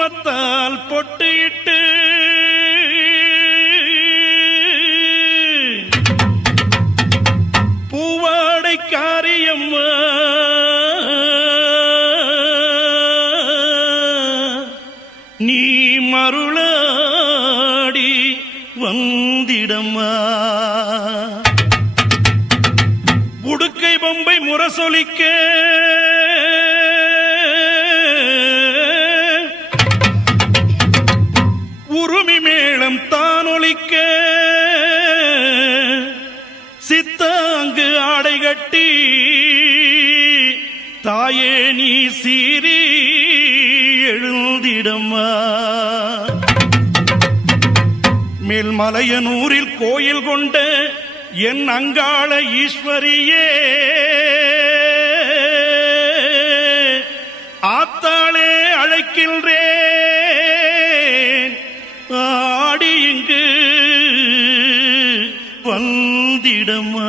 குங்குமத்தால் பொட்டிட்டு பூவாடை காரியம்மா நீ மருளாடி வந்திடம்மா. உடுக்கை பொம்பை முரசொலிக்க உருமி மேளம் தானொலிக்க சித்தாங்கு ஆடை கட்டி தாயே நீ சீறி எழுந்திடம்மா. மேல்மலையனூரில் கோயில் கொண்ட என் அங்காள ஈஸ்வரியே ஆத்தாளே அழைக்கின்றேன் ஆடி இங்கு வந்திடம்மா.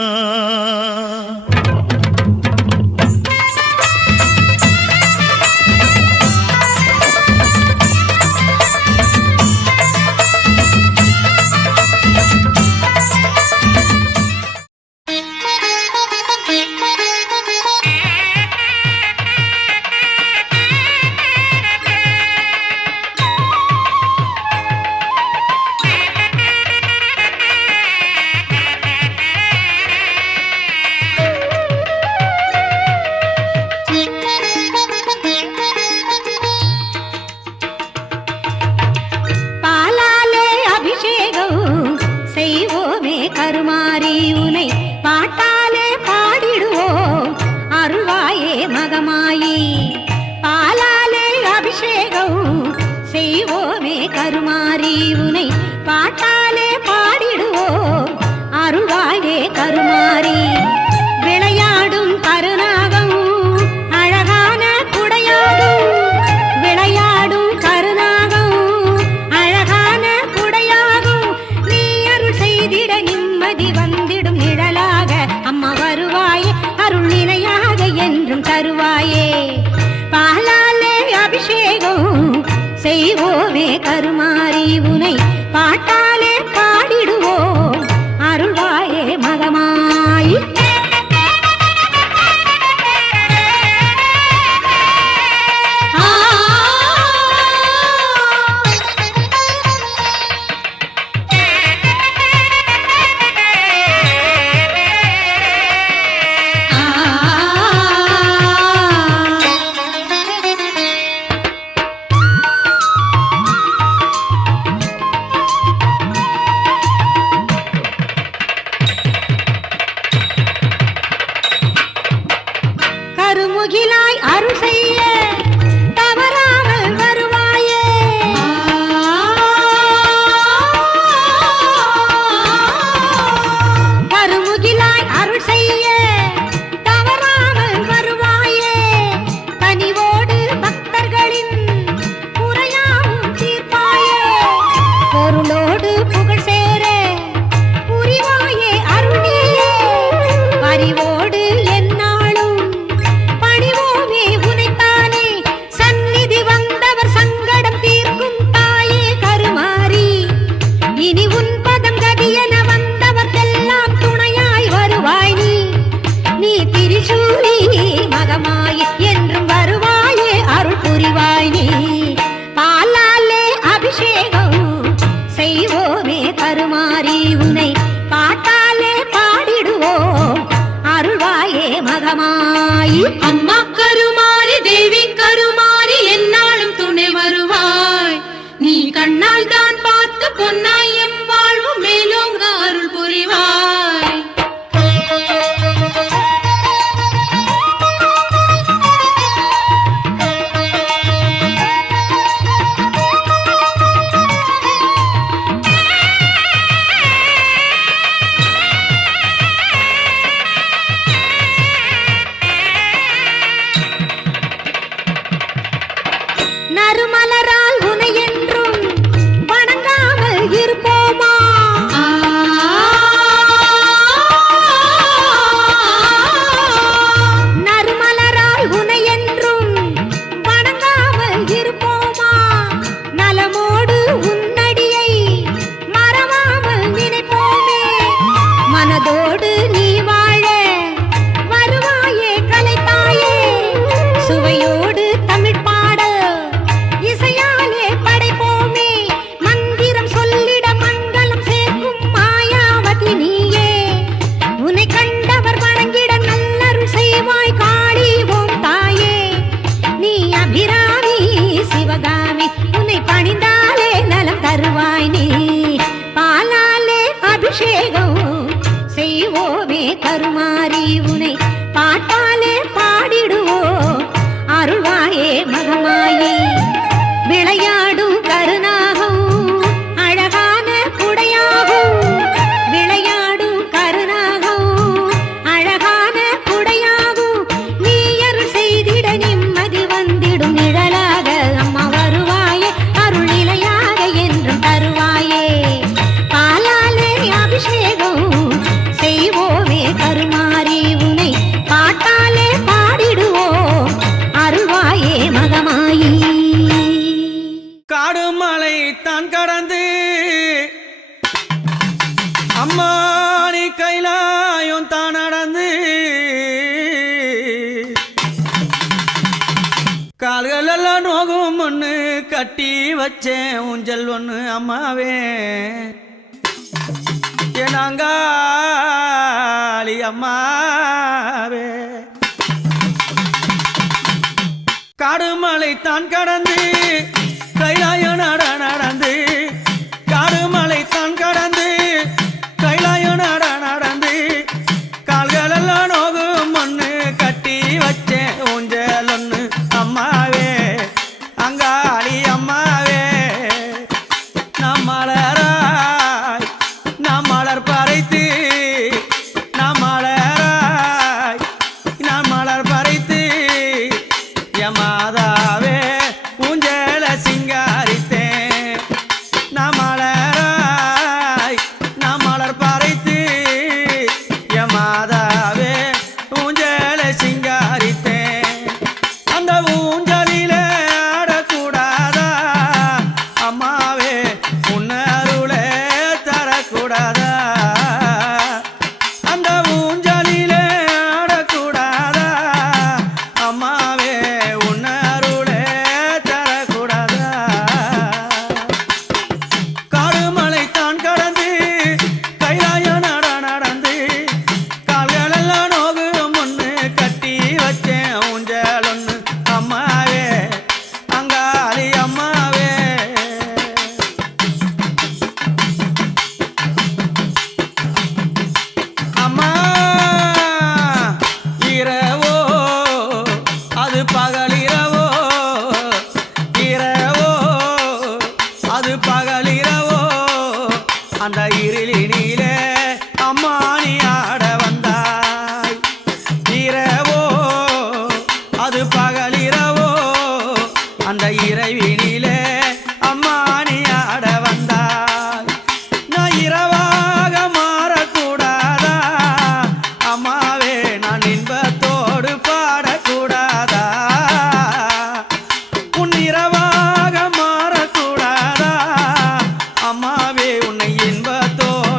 கருமாரி உனை பாட்டாலே பாடிடுவோம் அருள்வாயே மகமாயி. பாலாலே அபிஷேகம் செய்வோமே கருமாரி உனை பாட்டாலே பாடிடுவோம் அருள்வாயே கருமாரி. விளையாடும் கருநாகம் அழகான குடையாடும் விளையாடும் கருநாகம் அழகான குடையாகும் நீ அருள் செய்திட நிம்மதி வந்திடும் நிழலாக அம்மா வருவாயே அருள் நிலையாக என்றும் தருவாயே. பாலாலே அபிஷேகம் செய்வோமே கருமாரி உனை பாட்டாலே பாடிடுவோம் அருள்வாயே மகமாயி. கருமுகிலாய் அருள் செய்ய தவறாமல் வருவாயே. கருமுகிலாய் அருள் செய்ய தவறாமல் வருவாயே. கனிவோடு பக்தர்களின் குறையாவும் தீர்ப்பாயே. பொருளோடு புகழ் சேர புரிவாயே அருளியே. பரிவோடு என்றும் வருவாயே அருள் புரிவாய் நீ. பாலாலே அபிஷேகம் செய்வோமே கருமாரி உனை பாட்டாலே பாடிடுவோம் அருள்வாயே மகமாயி. அம்மா கருமாரி தேவி கருமாரி என்னாலும் துணை வருவாய். நீ கண்ணால் தான் பார்த்து பொன்னாய் எம் வாழ்வு மேலோங்க அருள் புரிவாய். அம்மா நீ கைலாயம் தான் நடந்து கால்கள் எல்லாம் நோகும் ஒண்ணு கட்டி வச்சேன் ஊஞ்சல் ஒண்ணு அம்மாவே என்னாங்காளி அம்மாவே காடுமலை தான் கடந்து கைலாயம் நடந்து காடுமலை தான் கடந்து கைலாயம் நடந்து கால்கள் எல்லாம் நோகும் ஒண்ணு கட்டி வச்சேன் ஊஞ்சல் ஒண்ணு அம்மாவே அங்காளி அம்மாவே நாம் மலராய் நாம் மலர் பறைத்து நாம் மலராய் நாம் மலர் பறைத்து யமாதாவே ஊஞ்சல சிங்காரித்தேன் நாம் மலராய் நாம் மலர் பறைத்து யமாதாவே ஊஞ்சல சிங்காரித்தேன் அந்த ஊஞ்சலில ஆடக்கூடாதா அம்மாவே உன்னருளே தரக்கூடாதா அந்த ஊஞ்சலில ஆடக்கூடாதா அம்மாவே உன்னருளே தரக்கூடாதா காடுமலை தான் கடந்து கைலாயம் நடந்து கால்களெல்லாம் நோகும் ஒண்ணு கட்டி வச்சேன் ஊஞ்சல் ஒண்ணு அம்மாவே அங்காளி அம்மாவே அம்மா இரவோ அது பகலிரவோ இரவோ அது பகலிரவோ அந்த இருளினிலே அம்மா நீ ஆட வந்தாய் இரவோ அது பகலிரவோ அந்த இறைவினிலே அம்மா நீ ஆட வந்தாய் நான் இரவாக மாறக்கூடாதா அம்மாவே நான் இன்பத்தோடு பாடக்கூடாதா உன் இரவாக மாறக்கூடாதா அம்மாவே உன்னை இன்பத்தோடு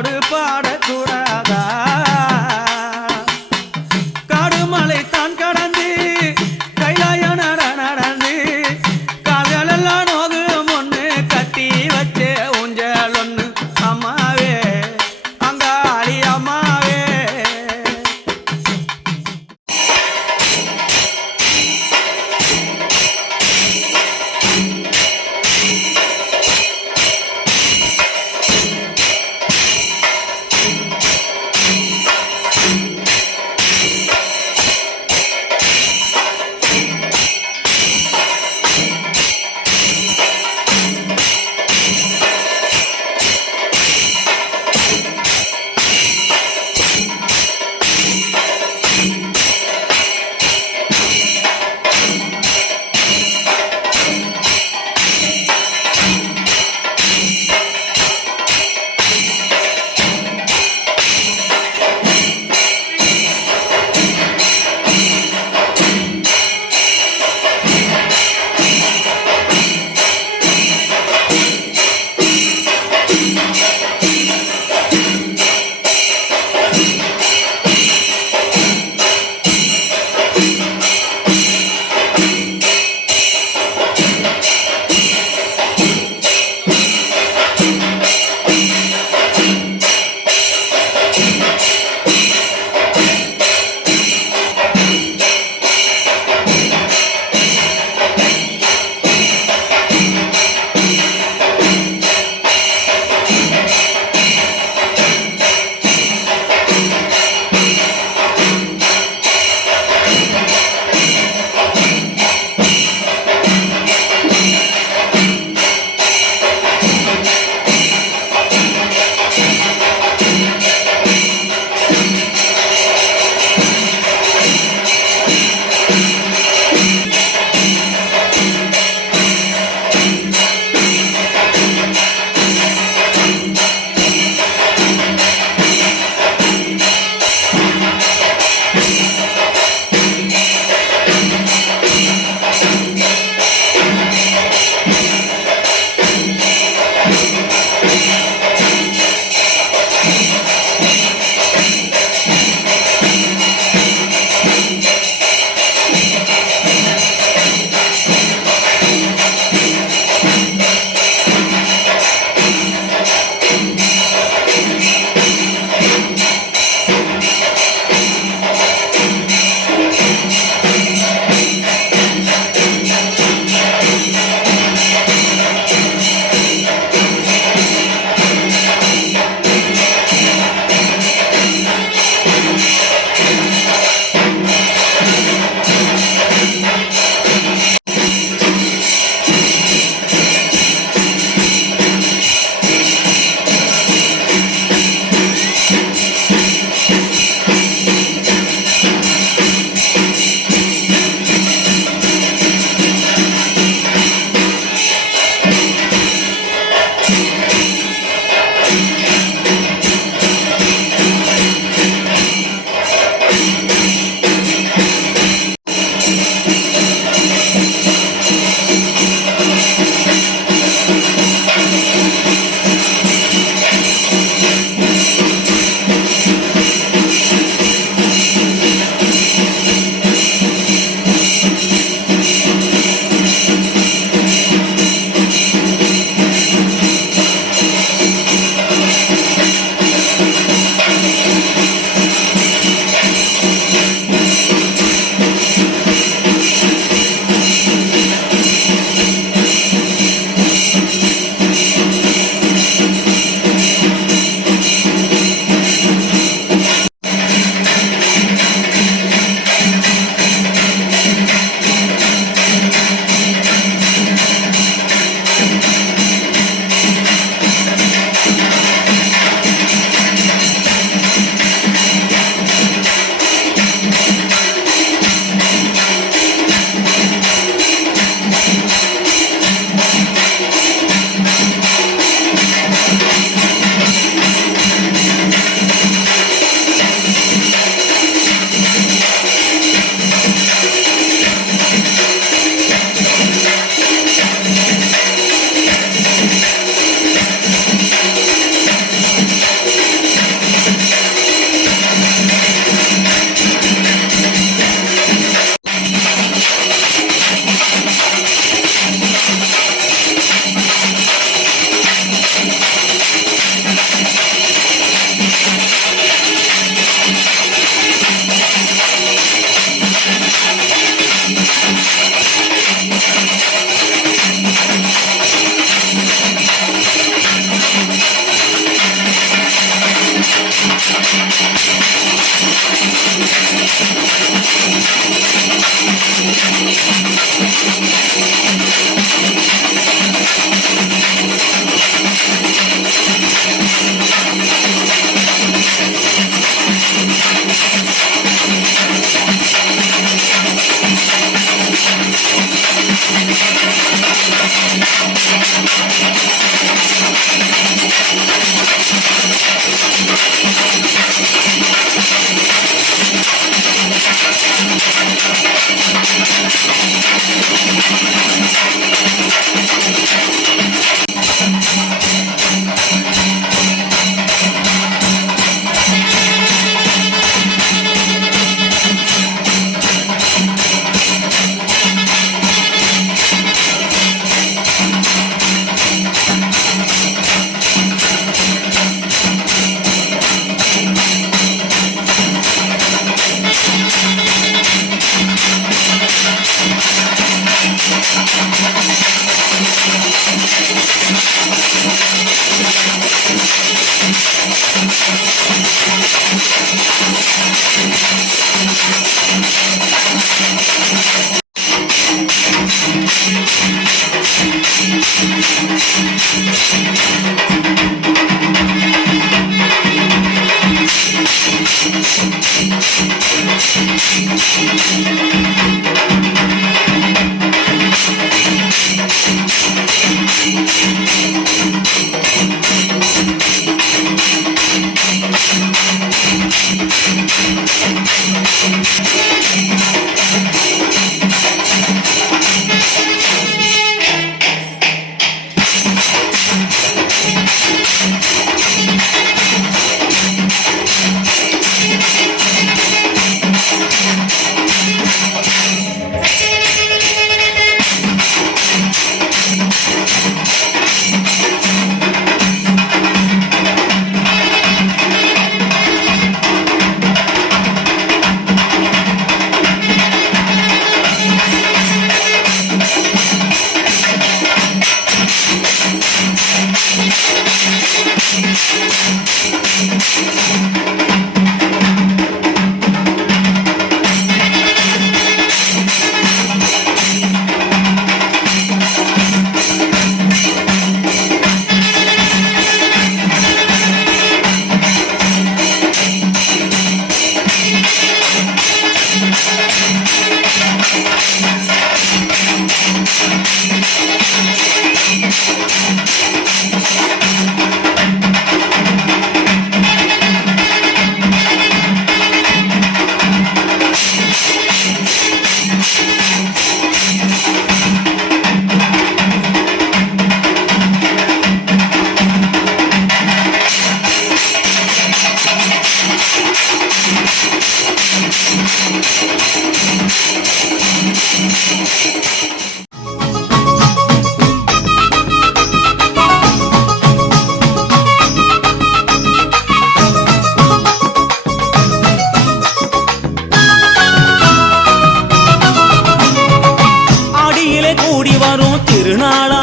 ஆடியிலே கூடி வரும் திருநாளா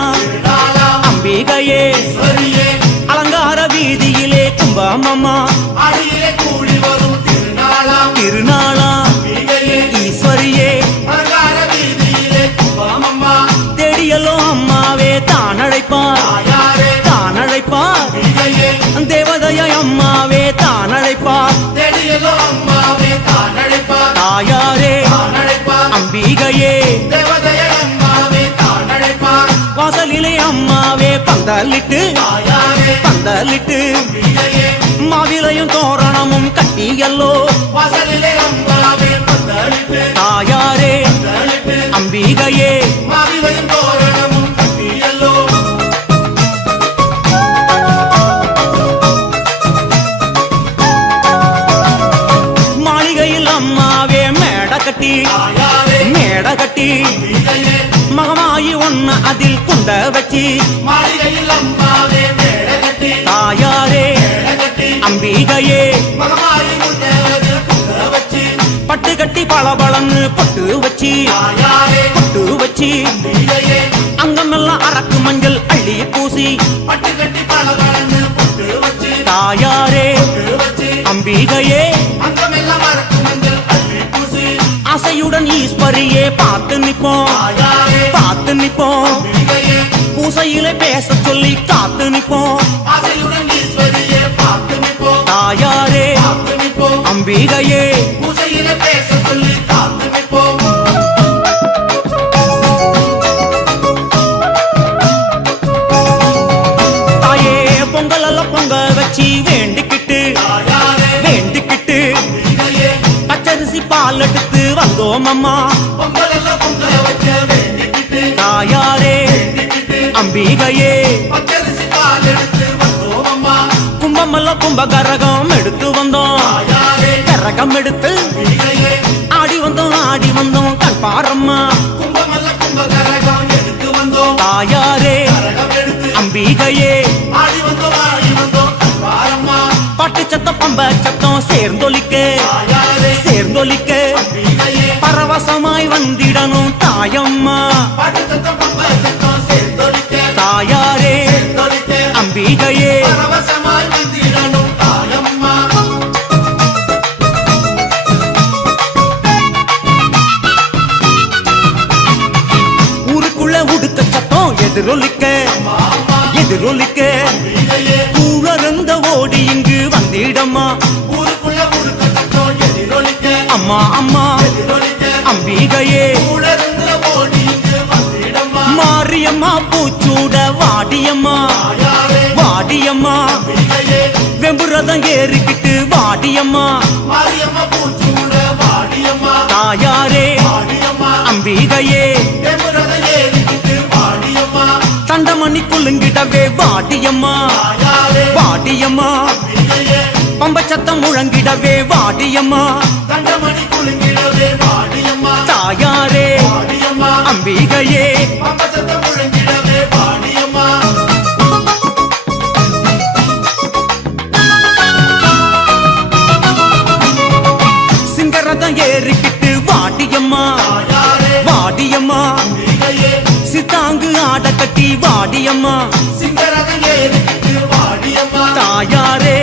அம்பிகையே அலங்கார வீதியிலே கும்பமம்மா திருநாளா ஈஸ்வரியே தேடியலோ அம்மாவே தானழைப்பார் தேவதைய அம்மாவே தானழைப்பார் தாயாரே அம்பிகையே வாசலிலே அம்மாவே பந்தலிட்டு மாவிலையும் தோரணமும் கட்டியல்லோ தாயாரே அம்பிகையே மாளிகையில் அம்மாவே மேட கட்டி மகமாயி ஒன்ன அதில் குண்ட வச்சி தாயாரே அம்பிகையே பட்டு கட்டி பளபளன்னு பொட்டு வச்சி அங்கமெல்லாம் அரக்கு மஞ்சள் அள்ளி பூசி தாயாரே அம்பிகையே ஆசையுடன் ஈஸ்வரியே பார்த்து நிப்போம் பூசையிலே பேச சொல்லி காத்து நிப்போம் தாயாரே அம்பிகையே தாயே பொங்கல் எல்லாம் பொங்க வச்சு வேண்டிக்கிட்டு பச்சரிசி பால் எடுத்து வந்தோம் அம்மா தாயாரே அம்பிகையே கும்பமல்ல கும்பகரகம் எடுத்து வந்தோம் கரகம் எடுத்து ஆடி வந்தோம் கண் பாரம்மா தாயாரே அம்பிகையே பாட்டு சத்தம் பம்ப சத்தம் சேர்ந்தொலிக்க பரவசமாய் வந்திடணும் தாயம்மா தாயாரே அம்பிகையே ஊருக்குள்ள உடுக்க சத்தம் எதிரொலிக்க கூழறந்த ஓடி இங்கு வந்திடம்மா அம்மா அம்பிகையே மாரியம்மா பூச்சூட வாடியம்மா வெம்புரதம் ஏறிக்கிட்டு வாடியம்மா தாயாரே அம்பிகையே தண்டமணி குலுங்கிடவே வாடியம்மா பம்பச்சத்தம் முழங்கிடவே வாடியம்மா தாயாரே அம்பிகையே சிங்கரதம் ஏறிக்கிட்டு வாடியம்மா சித்தாங்கு ஆட கட்டி வாடியம்மா தாயாரே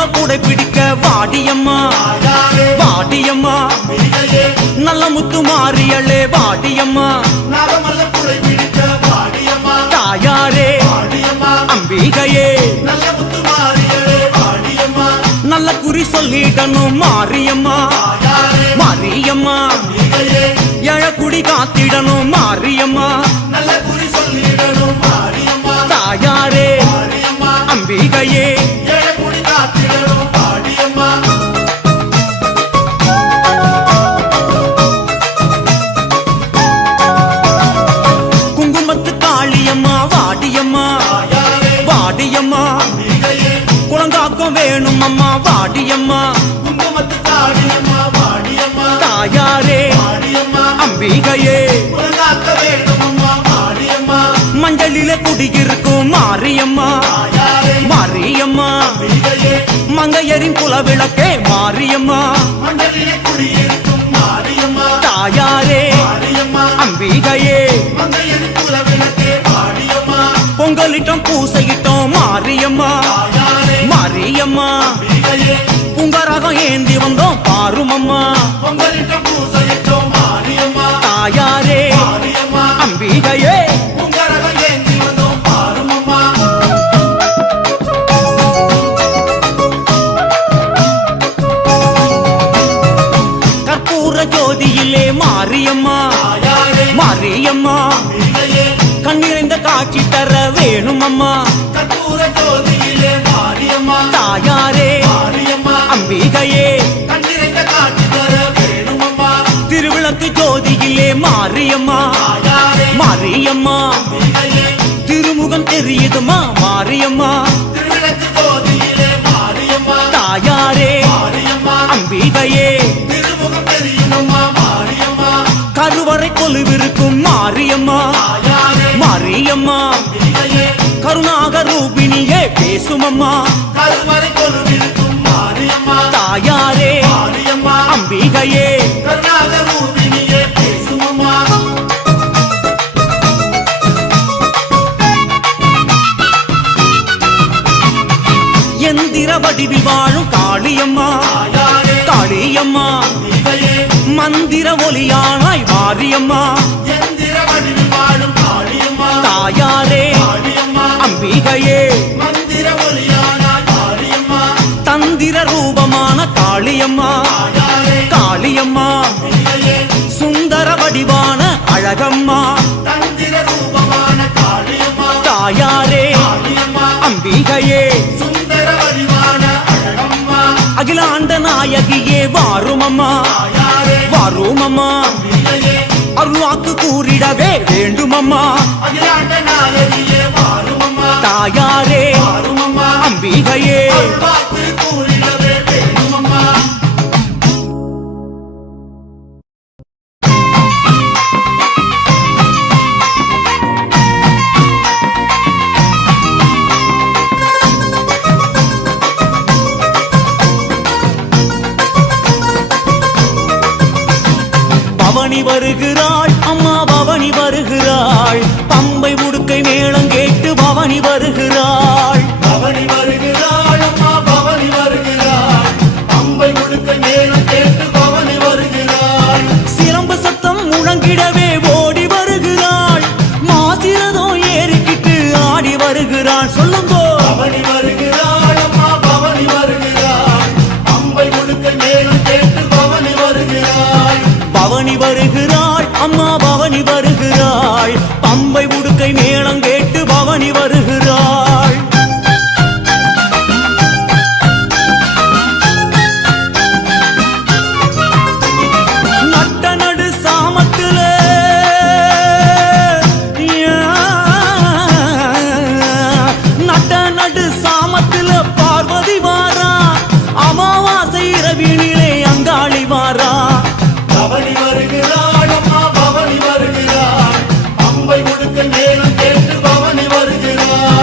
மல்ல கூடை பிடிக்க வாடியம்மா வாடியம்மா நல்ல முத்து மாறியளே வாடியம்மா தாயாரே அம்பிகையே நல்ல குறி சொல்லிடணும் மாரியம்மா மாரியம்மா எழக்குடி காத்திடணும் மாரியம்மா தாயாரே அம்பிகையே குங்குமத்து காளியம்மா வாடியம்மா வாடியம்மா குளங்காக்கம் வேணும் அம்மா வாடியம்மா தாயாரே அம்பிகையே மஞ்சளிலே குடியிருக்கும் மாரியம்மா மாரியம்மா மங்கையரின் குலவிளக்கே மாரியம்மா தாயாரே அம்பிகையே பொங்கலிட்டம் பூசையிட்டோம் மாரியம்மா மாரியம்மா புங்கராகம் ஏந்தி வந்தோம் பாருமம்மா தாயாரே அம்பிகையே கற்பூர ஜோதியிலே மாரியம்மா மாரியம்மா கண்ணிறைந்த காட்சி தர வேணும் அம்மா தாயாரே அம்பிகையே திருவிளக்கு ஜோதியிலே மாரியம்மா மாரியம்மா திருமுகம் தெரியுதுமா மாரியம்மா தாயாரே அம்பிகையே கருவறை கொலுவிருக்கும் மாரியம்மா மாரியம்மா கருணாக ரூபிணியே பேசுமம்மா தாயாரே அம்பிகையே எந்திர வடிவில் வாழும் காளியம்மா காளியம்மா மந்திர ஒலியானாய் மாரியம்மா தாயாரே அம்பிகையே தந்திர ரூபமான காளியம்மா காளியம்மா சுந்தர வடிவான அழகம்மா தாயாரே அம்பிகையே அகிலாண்ட நாயகியே வாருமம்மா வாருமம்மா அருள்வாக்கு கூறிடவே வேண்டுமம்மா தாயாரே அம்பிகையே பவனி வருகிறாள் அம்மா பவனி வருகிறாள் பம்பை முடுக்கை மேளம் கேட்டு பவனி வருகிறாள் பவனி வருகிறாள் அம்மா பவனி வருகிறாள் பம்பை முடுக்கை மேளம் கேட்டு பவனி வருகிறாள் சிலம்பு சத்தம் முழங்கிடவே ஓடி வருகிறாள் மாசிரதம் ஏறிக்கிட்டு ஆடி வருகிறாள் சொல்லுங்கோ பவனி வருகிறாள் அம்மா பவனி வருகிறாள் பம்பை முடுக்கை மேளம் கேட்டு பவனி வருகிறாள் பவனி வருகிறாள் அம்மா பவனி வருகிறாள் பம்பை முடுக்கை மேளம் கேட்டு பவனி வருகிறாள் நட்ட நடு சாமத்துல நட்ட நடு சாமத்துல பார்வதி வாரா அமாவாசை இரவினிலே அங்காளி வாரா பவனி வருகிறாள் அம்மா பவனி வருகிறாள் பம்பை முடுக்கை மேளம் கேட்டு பவனி வருகிறாள்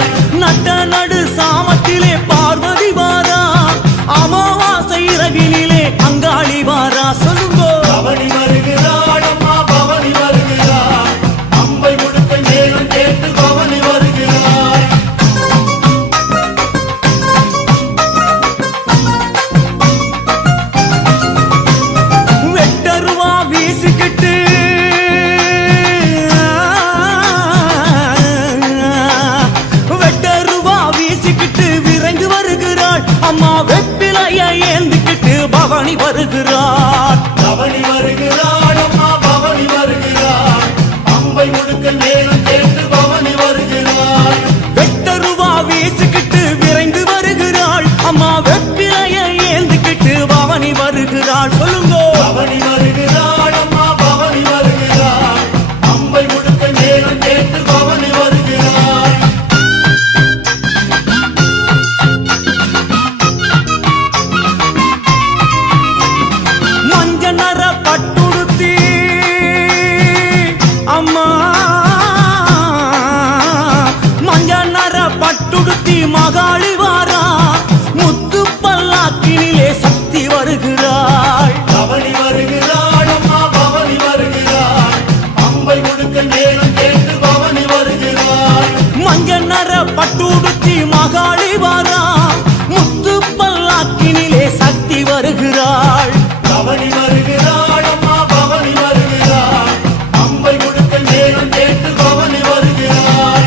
பட்டுடுத்தி மகாளி வாரா முத்து பல்லாக்கினிலே சக்தி வருகிறாள் பவனி வருகிறாள் அம்மா பவனி வருகிறாள் அம்பை முடுக்க மேலும் கேட்டு பவனி வருகிறாள்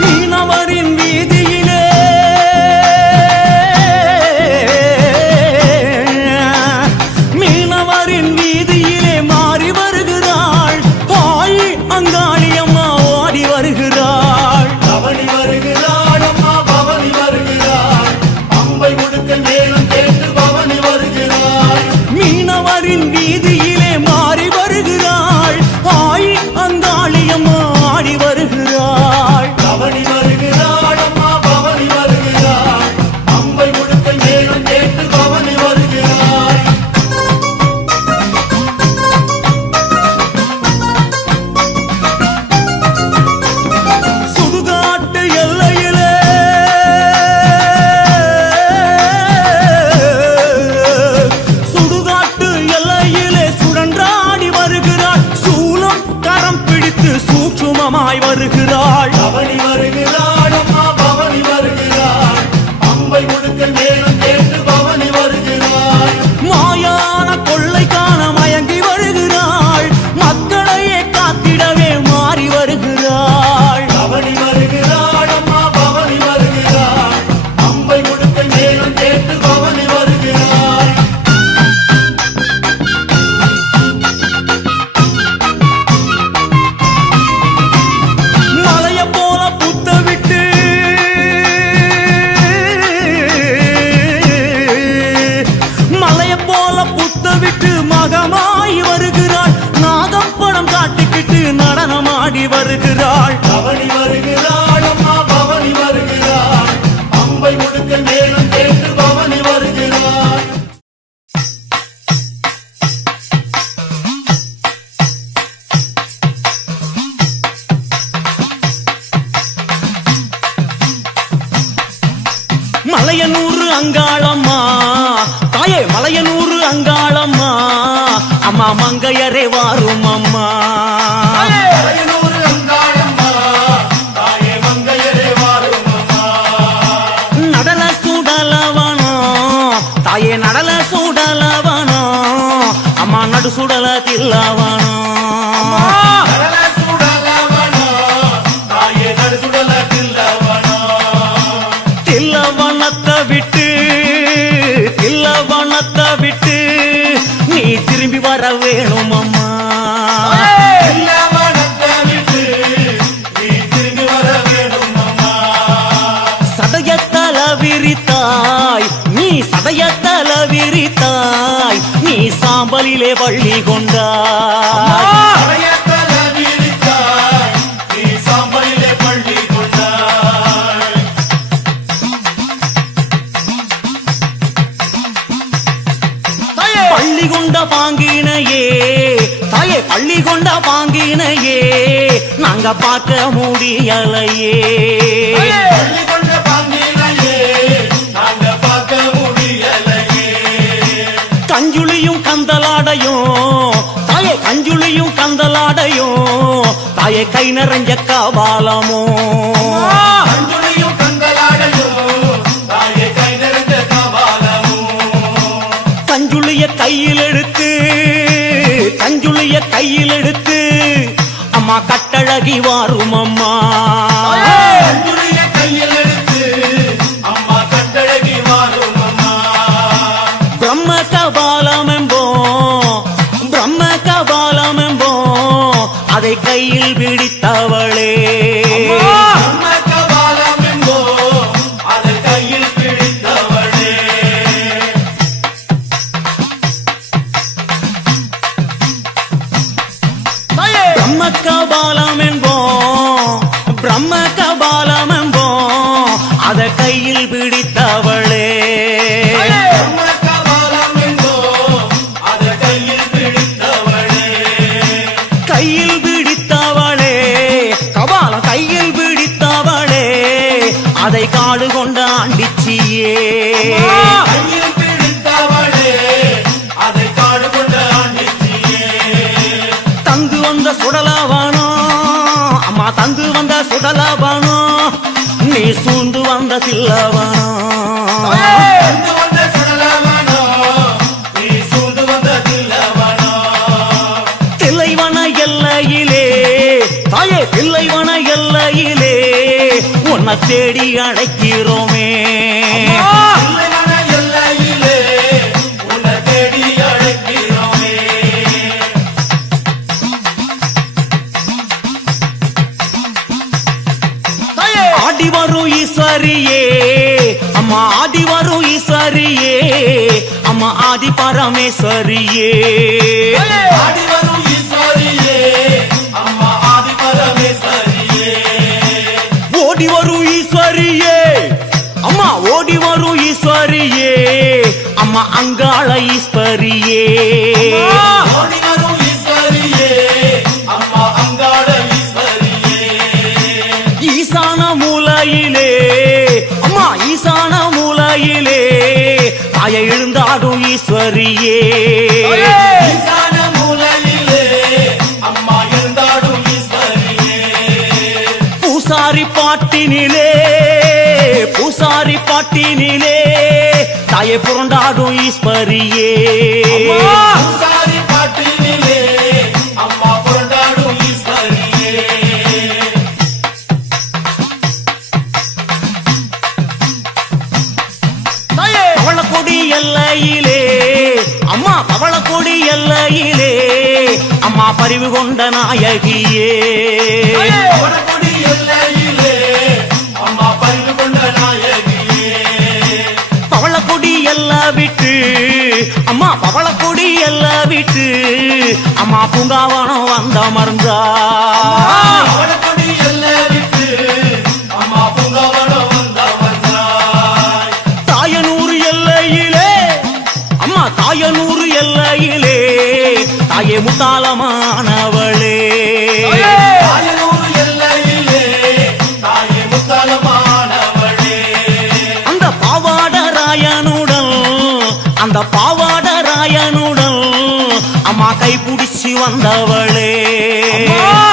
மீனவரின் வீதியிலே மீனவரின் வீதியிலே மாறி வருகிறாள் தாய் அங்காளியம்மா ஓடி வருகிறாள் பவனி வருகிறாள் அம்மா பவனி வருகிறாள் அம்பை முடுக்க மேலும் கேட்டு பவனி வருகிறாள் மீனவரின் வீதியிலே மாறி வருகிறாள் தாய் அங்காளியம்மா ஆடி வருகிறாள் பவனி வருகிறாள் அம்மா பவனி வருகிறாள் அம்பை முடுக்க மேலும் கேட்டு பவனி வருகிறாள் சுடுகாட்டு எல்லையிலே சுடுகாட்டு எல்லையிலே சுழன்றாடி வருகிறாள் சூலம் கரம் பிடித்து சூட்சுமமாய் வருகிறாள் பவனி வருகிறாள் அம்மா பவனி வருகிறாள் அம்பை முடுக்க மேலும் கேட்டு பவனி வருகிறாள் மாயான கொள்ளை காண மயங்கி வருகிறாள் மக்களையே காத்திடவே மாறி வருகிறாள் பவனி வருகிறாள் அம்மா பவனி வருகிறாள் அம்பை முடுக்க மேலும் கேட்டு பவனி வருகிறாள் மலைய போல புத்த விட்டு மலைய போல புத்த விட்டு மகமாய் வருகிறாள் நாகப்படம் காட்டிக்கிட்டு நடனமாடி வருகிறாள் பவனி வருகிறாள் அம்மா பவனி வருகிறாள் அம்பை முடுக்க மேலும் கேட்டு பவனி வருகிறாள் மலையனூறு அங்காளம்மா தாயே மலையனூறு அங்காளம்மா அம்மா மங்கையரே வாரும் அம்மா மலையனூர் அங்காளம்மா தாயே மங்கையரே வாரும் அம்மா நடல சுடலவனோ தாயே நடல சுடலவனோ அம்மா நடு சுடல தில்லவனோ கடல சுடலவனோ தாயே நடுசுடல தில்லவனோ தில்லவனத்தை விட்டு தில்லவனத்தை விட்டு நீ திரும்பி வர வேணும் அம்மா தில்லவனத்தை விட்டு நீ திரும்பி வர வேணும் அம்மா சதயத்தல விரித்தாய் நீ சதயத்தல விரித்தாய் நீ சாம்பலிலே வள்ளி கொண்டாய் சமயத்தல விரித்தாய் நீ சாம்பலிலே பள்ளி கொண்டாய் பள்ளி கொண்ட பாங்கினையே தாயே பள்ளி கொண்ட பாங்கினையே நாங்க பார்க்க முடியலையே பள்ளி கொண்ட பாங்கினையே நாங்க பார்க்க முடியலையே கஞ்சுளியும் கந்தலாடையும் தாயே கஞ்சுளியும் கந்தலாடையும் தாயே கை நிறைஞ்ச கபாலமோ கண்துணியும் கந்தலாடையும் தாயே கை நிறைந்த கபாலமும் கஞ்சுளிய கையில் எடுத்து கஞ்சுளிய கையில் எடுத்து அம்மா கட்டழகி வாரும் அம்மா கண்துணிய கையில் எடுத்து அம்மா கட்டழகி வாரும் அம்மா பிரம்ம கபாலம் என்போம் பிரம்ம கபாலம் என்போம் அதை கையில் பிடித்தவளே அம்ம கபாலம் என்போ அதை கையில் பிடித்தவளே பிரம்ம கபாலம் என்போம் பிரம்ம கபாலம் என்போம் அதை கையில் பிடித்தவளே அம்ம கபாலம் என்போ அதை கையில் பிடித்தவளே கையில் பிடித்தவளே கபாலம் கையில் பிடித்தவளே அதை காடு கொண்ட ஆண்டிச்சியே கையில் பிடித்தவளே அதை காடு கொண்ட ஆண்டிச்சியே சுடலவனம் நீ சூழ்ந்து வந்த தில்லவனம் சூழ்ந்து வந்த சுடலவனோ, நீ சூழ்ந்து வந்த தில்லவனோ. தில்லைவன எல்லையிலே தாயே தில்லைவன எல்லையிலே உன்னை தேடி அழைக்கிறோமே தில்லைவன எல்லையிலே உன்னை தேடி அழைக்கிறோமே. ஆடி வரும் ஈஸ்வரியே அம்மா ஆடி வரும் ஈஸ்வரியே அம்மா ஆதி பரமேஸ்வரியே ஆடி வரும் ஈஸ்வரியே, அம்மா ஆதி பரமேஸ்வரியே. ஓடி வரும் ஈஸ்வரியே அம்மா ஓடி வரும் ஈஸ்வரியே அம்மா அங்காள ஈஸ்வரியே ஓடி வரும் ஈஸ்வரியே, அம்மா அங்காள ஈஸ்வரியே. ஈசான மூலையிலே அம்மா ஈசான மூலையிலே தாயை எழுந்தாடும் ஈஸ்வரியே ஈசான மூலையிலே அம்மா எழுந்தாடும் ஈஸ்வரியே. பூசாரி பாட்டினிலே பூசாரி பாட்டினிலே தாயை புரண்டாடும் ஈஸ்வரியே பூசாரி பாட்டினிலே அம்மா புரண்டாடும் ஈஸ்வரியே. பவளக்கொடி எல்லையிலே அம்மா பவளக்கொடி எல்லையிலே அம்மா பரிவு கொண்ட நாயகியே வடகொடி எல்லையிலே அம்மா பரிந்து கொண்ட நாயகியே. பவளக்கொடி எல்லாம் விட்டு அம்மா பவளக்கொடி எல்லாம் விட்டு அம்மா பூங்காவனம் வந்த மறந்தா வடகொடி எல்லை விட்டு அம்மா பூங்காவனம் வந்தாய். தாயனூர் எல்லையிலே அம்மா தாயனூர் எல்லையிலே தாயே முத்தாளமானவளே தாயனூர் எல்லையிலே தாயே முத்தாளமானவளே. அந்த பாவாடராயனுடன் அந்த பாவாடராயனுடன் அம்மா கைப்பிடிச்சு வந்தவளே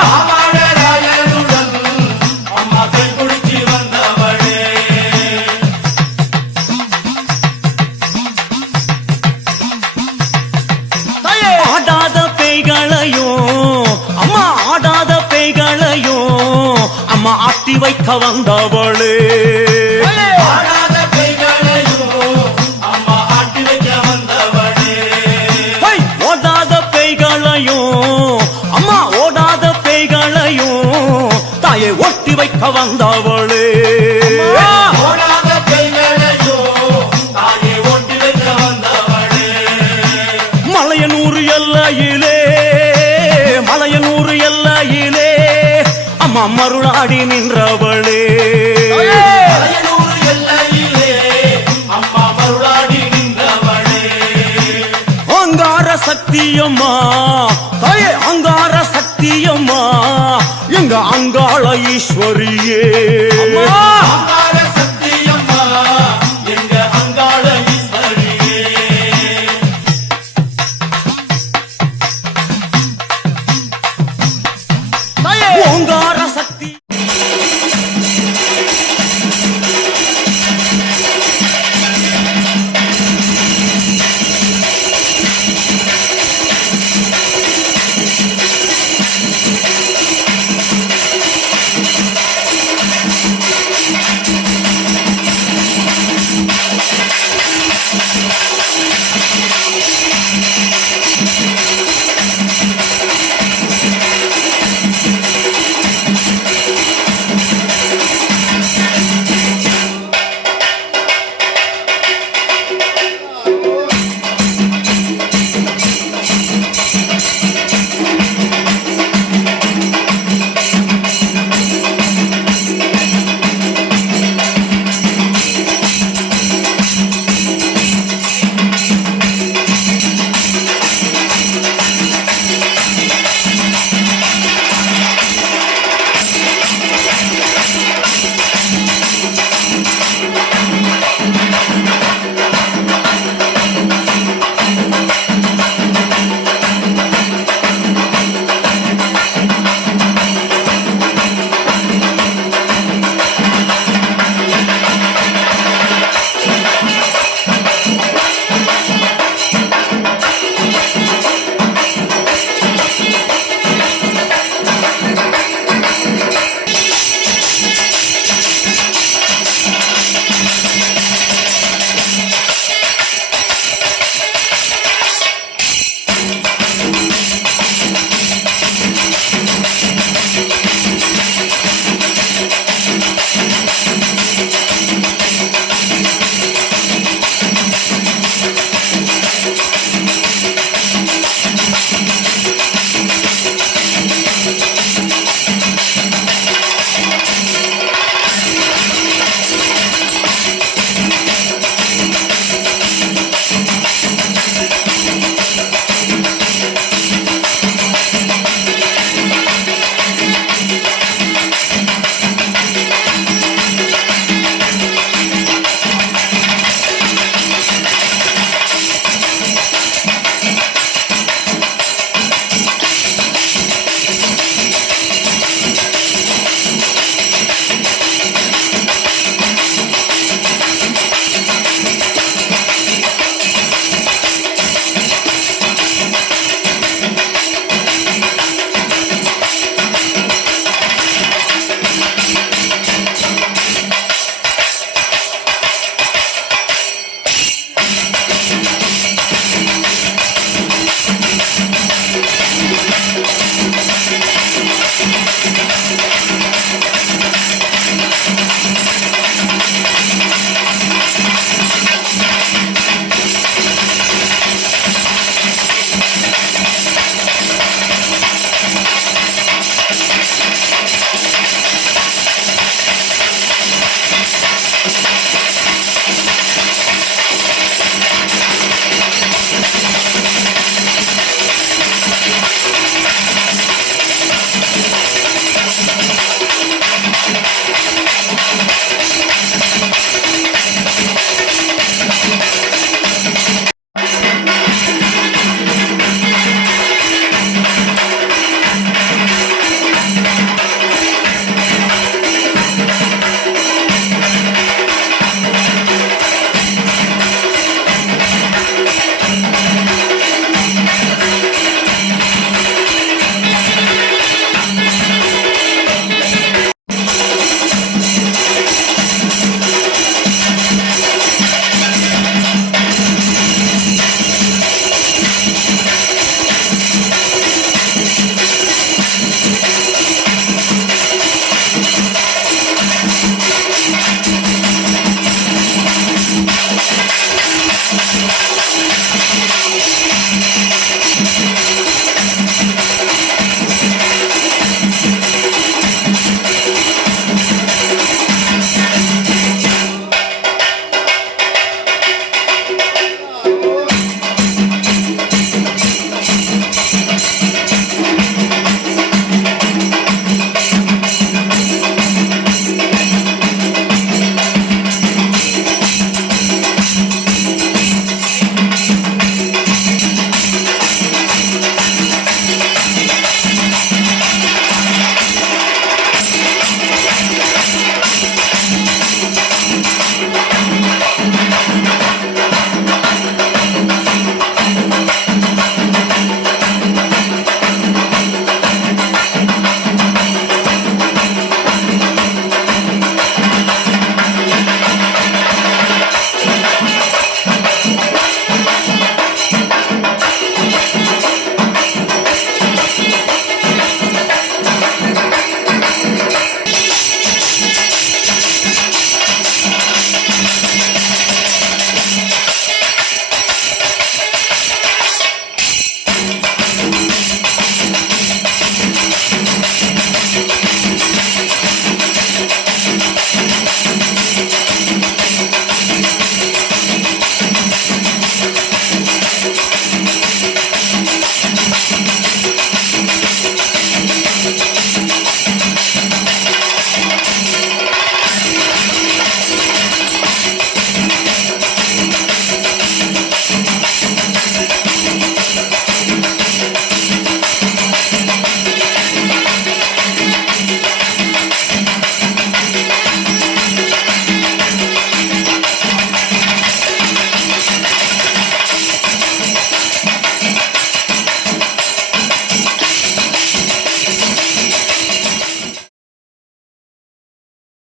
ஆவாடராயனுடன் அம்மா கைப்பிடிச்சு வந்தவளே. ஆடாத பேய்களையும் அம்மா ஆடாத பேய்களையும் அம்மா ஆட்டி வைக்க வந்தவளே ஆடாத கைகளையும் அம்மா ஆட்டி வைக்க வந்தவளே. ஹை! ஓடாத பேய்களையும் அம்மா ஓடாத பேய்களையும் தாயை ஒட்டி வைக்க வந்தவளே ஓடாத கைகளையும் தாயே ஓட்டி வைக்க வந்தவளே. மலையனூர் எல்லையிலே மலையனூர் எல்லையிலே அம்மா மருளாடி நின்றவளே மலையனூர் எல்லையிலே அம்மா மருளாடி நின்றவளே. அங்கார சக்தியம்மா தாயே அங்கார சக்தியம்மா எங்க அங்காள ஈஸ்வரியே